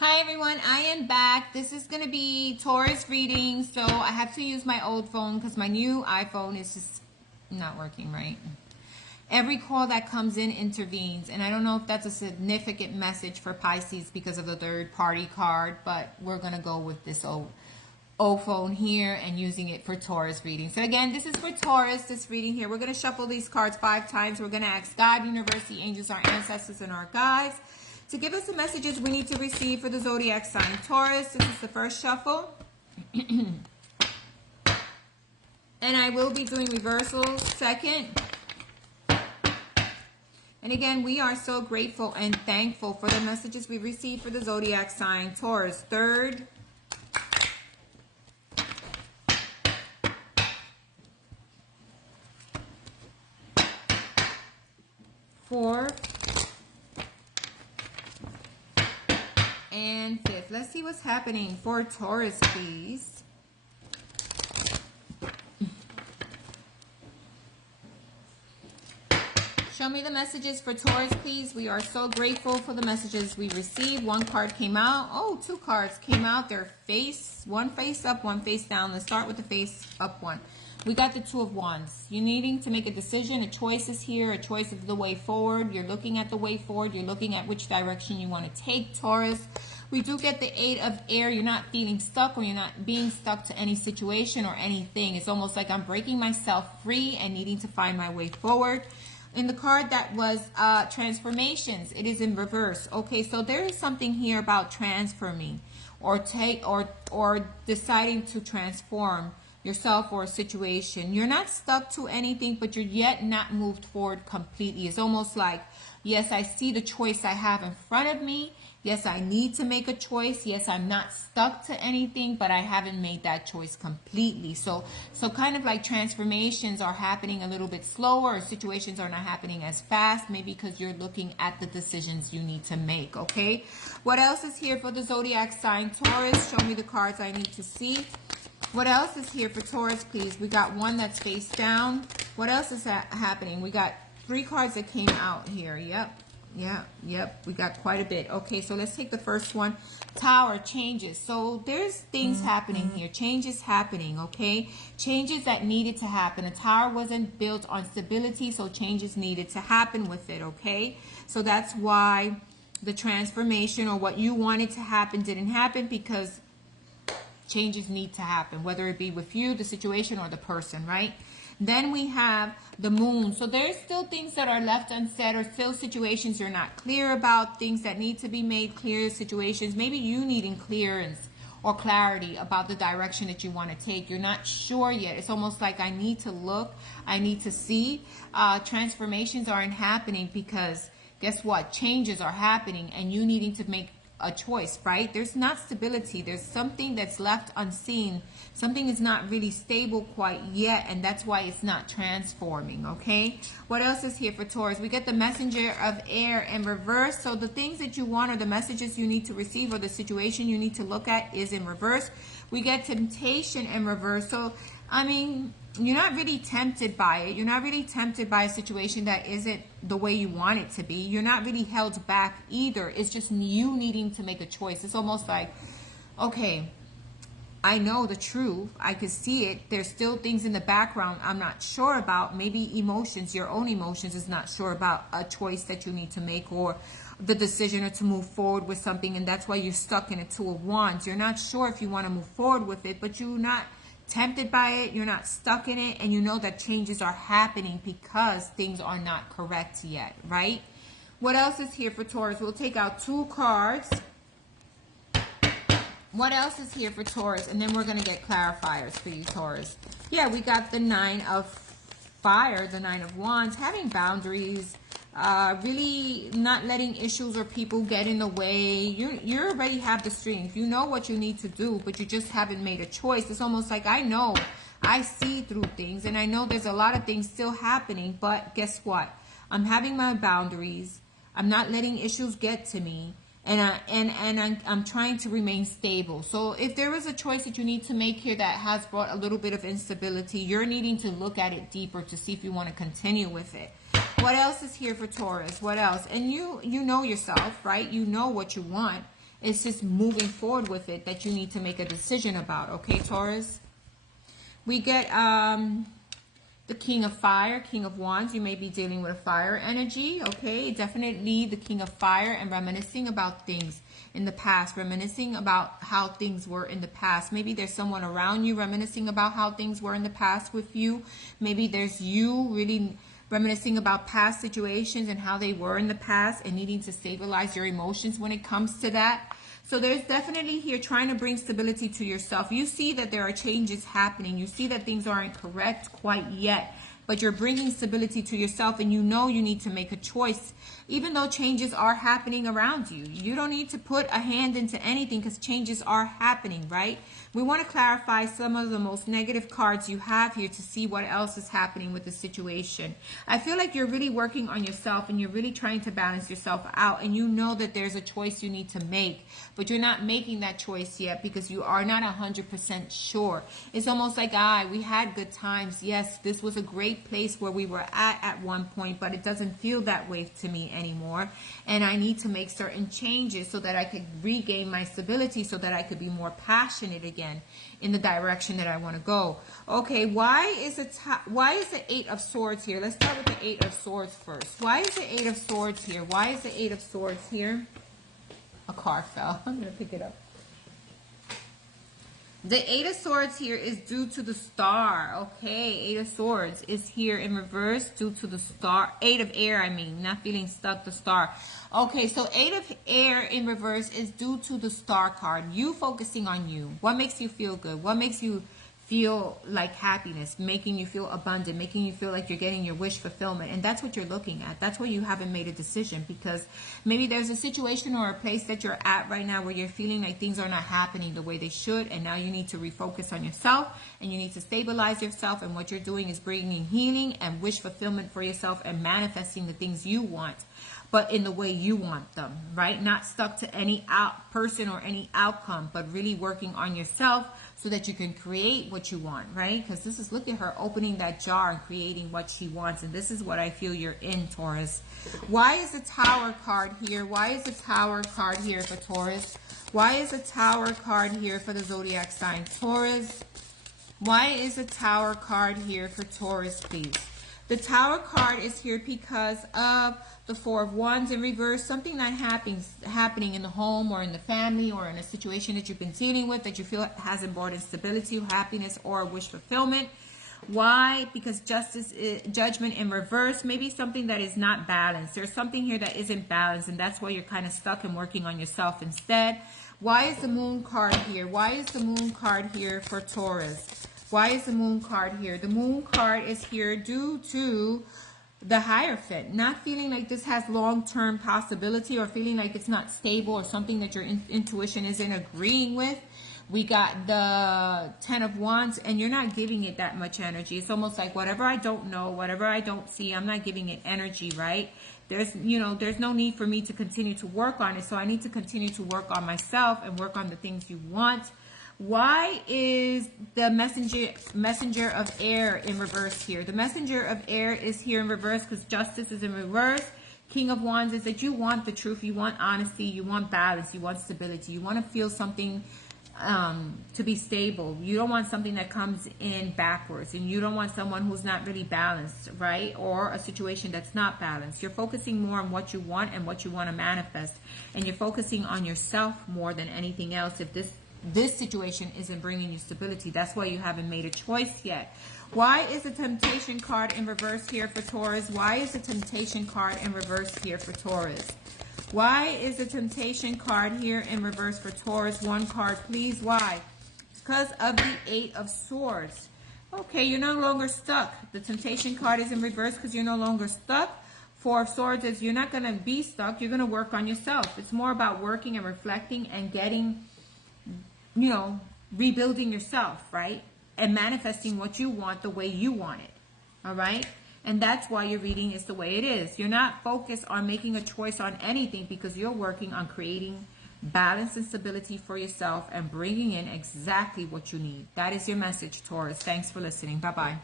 Hi everyone, I am back. This is going to be Taurus reading, so I have to use my old phone because my new iPhone is just not working right. Every call that comes in intervenes, and I don't know if that's a significant message for Pisces because of the third party card, but we're going to go with this old phone here and using it for Taurus reading. So again, this is for Taurus, this reading here. We're going to shuffle these cards 5 times. We're going to ask God, universe, the angels, our ancestors, and our guides to give us the messages we need to receive for the zodiac sign Taurus. This is the first shuffle. And I will be doing reversals second. And again, we are so grateful and thankful for the messages we received for the zodiac sign Taurus. Third. Fourth. And fifth. Let's see what's happening for Taurus, please. Show me the messages for Taurus, please. We are so grateful for the messages we received. One card came out. Oh, 2 cards came out. They're one face up, one face down. Let's start with the face up one. We got the 2 of Wands. You're needing to make a decision. A choice is here. A choice of the way forward. You're looking at the way forward. You're looking at which direction you want to take, Taurus. We do get the 8 of Air. You're not feeling stuck, or you're not being stuck to any situation or anything. It's almost like I'm breaking myself free and needing to find my way forward. In the card that was transformations, it is in reverse. Okay, so there is something here about transforming or deciding to transform yourself or a situation. You're not stuck to anything, but you're yet not moved forward completely. It's almost like, yes, I see the choice I have in front of me. Yes, I need to make a choice. Yes, I'm not stuck to anything, but I haven't made that choice completely. So kind of like transformations are happening a little bit slower, or situations are not happening as fast, maybe because you're looking at the decisions you need to make, okay? What else is here for the zodiac sign Taurus? Show me the cards I need to see. What else is here for Taurus, please? We got one that's face down. What else is happening? We got 3 cards that came out here. Yep. We got quite a bit. Okay, so let's take the first one. Tower, changes. So there's things happening here. Changes happening, okay? Changes that needed to happen. A tower wasn't built on stability, so changes needed to happen with it, okay? So that's why the transformation or what you wanted to happen didn't happen, because changes need to happen, whether it be with you, the situation, or the person, right? Then we have the moon. So there's still things that are left unsaid, or still situations you're not clear about, things that need to be made clear, situations. Maybe you needing clearance or clarity about the direction that you want to take. You're not sure yet. It's almost like I need to look, I need to see. Transformations aren't happening because guess what? Changes are happening and you needing to make a choice, right? There's not stability. There's something that's left unseen. Something is not really stable quite yet, and that's why it's not transforming, okay? What else is here for Taurus? We get the messenger of air in reverse. So the things that you want, or the messages you need to receive, or the situation you need to look at is in reverse. We get temptation in reverse. So, I mean, you're not really tempted by it. You're not really tempted by a situation that isn't the way you want it to be. You're not really held back either. It's just you needing to make a choice. It's almost like, okay, I know the truth. I can see it. There's still things in the background I'm not sure about. Maybe emotions, your own emotions, is not sure about a choice that you need to make, or the decision, or to move forward with something, and that's why you're stuck in a 2 of Wands. You're not sure if you want to move forward with it, but you're not tempted by it, you're not stuck in it, and you know that changes are happening because things are not correct yet, right? What else is here for Taurus? We'll take out 2 cards. What else is here for Taurus? And then we're going to get clarifiers for you, Taurus. Yeah, we got the 9 of Fire, the 9 of Wands, having boundaries, really not letting issues or people get in the way. You already have the strength. You know what you need to do, but you just haven't made a choice. It's almost like, I know, I see through things, and I know there's a lot of things still happening, but guess what? I'm having my boundaries. I'm not letting issues get to me. And I'm trying to remain stable. So if there is a choice that you need to make here that has brought a little bit of instability, you're needing to look at it deeper to see if you want to continue with it. What else is here for Taurus? What else? And you know yourself, right? You know what you want. It's just moving forward with it that you need to make a decision about. Okay, Taurus? We get the King of Fire, King of Wands. You may be dealing with a fire energy. Okay, definitely the King of Fire, and reminiscing about things in the past, reminiscing about how things were in the past. Maybe there's someone around you reminiscing about how things were in the past with you. Maybe there's you really reminiscing about past situations and how they were in the past and needing to stabilize your emotions when it comes to that. So there's definitely here trying to bring stability to yourself. You see that there are changes happening. You see that things aren't correct quite yet, but you're bringing stability to yourself, and you know you need to make a choice. Even though changes are happening around you, you don't need to put a hand into anything because changes are happening, right? We want to clarify some of the most negative cards you have here to see what else is happening with the situation. I feel like you're really working on yourself, and you're really trying to balance yourself out, and you know that there's a choice you need to make, but you're not making that choice yet because you are not 100% sure. It's almost like, we had good times. Yes, this was a great place where we were at one point, but it doesn't feel that way to me anymore, and I need to make certain changes so that I could regain my stability, so that I could be more passionate again in the direction that I want to go. Okay, why is the Eight of Swords here? Let's start with the Eight of Swords first. Why is the Eight of Swords here? Why is the Eight of Swords here? A card fell. I'm going to pick it up. The Eight of Swords here is due to the Star. Okay, Eight of Swords is here in reverse due to the Star. Eight of Air, I mean, not feeling stuck, the Star. Okay, so Eight of Air in reverse is due to the Star card. You focusing on you. What makes you feel good? What makes you feel like happiness, making you feel abundant, making you feel like you're getting your wish fulfillment? And that's what you're looking at. That's why you haven't made a decision, because maybe there's a situation or a place that you're at right now where you're feeling like things are not happening the way they should, and now you need to refocus on yourself, and you need to stabilize yourself, and what you're doing is bringing healing and wish fulfillment for yourself and manifesting the things you want, but in the way you want them, right? Not stuck to any person or any outcome, but really working on yourself so that you can create what you want, right? Because this is, look at her opening that jar and creating what she wants. And this is what I feel you're in, Taurus. Why is the Tower card here? Why is the Tower card here for Taurus? Why is the Tower card here for the zodiac sign Taurus? Why is the Tower card here for Taurus, please? The Tower card is here because of the Four of Wands in reverse. Something that happening in the home or in the family or in a situation that you've been dealing with that you feel hasn't brought in stability, happiness, or wish fulfillment. Why? Because judgment in reverse. Maybe something that is not balanced. There's something here that isn't balanced, and that's why you're kind of stuck and working on yourself instead. Why is the Moon card here? Why is the Moon card here for Taurus? Why is the Moon card here? The Moon card is here due to the Hierophant. Not feeling like this has long-term possibility, or feeling like it's not stable, or something that your intuition isn't agreeing with. We got the Ten of Wands, and you're not giving it that much energy. It's almost like whatever I don't know, whatever I don't see, I'm not giving it energy, right? There's no need for me to continue to work on it. So I need to continue to work on myself and work on the things you want. Why is the messenger of air in reverse here? The messenger of air is here in reverse because justice is in reverse. King of Wands is that you want the truth, you want honesty, you want balance, you want stability, you want to feel something to be stable. You don't want something that comes in backwards, and you don't want someone who's not really balanced, right? Or a situation that's not balanced. You're focusing more on what you want and what you want to manifest, and you're focusing on yourself more than anything else. If this situation isn't bringing you stability, that's why you haven't made a choice yet. Why is the Temptation card in reverse here for Taurus? Why is the Temptation card in reverse here for Taurus? Why is the Temptation card here in reverse for Taurus? One card, please. Why? Because of the Eight of Swords. Okay, you're no longer stuck. The Temptation card is in reverse because you're no longer stuck. Four of Swords is you're not going to be stuck. You're going to work on yourself. It's more about working and reflecting and getting, rebuilding yourself, right? And manifesting what you want the way you want it. All right? And that's why your reading is the way it is. You're not focused on making a choice on anything because you're working on creating balance and stability for yourself and bringing in exactly what you need. That is your message, Taurus. Thanks for listening. Bye-bye.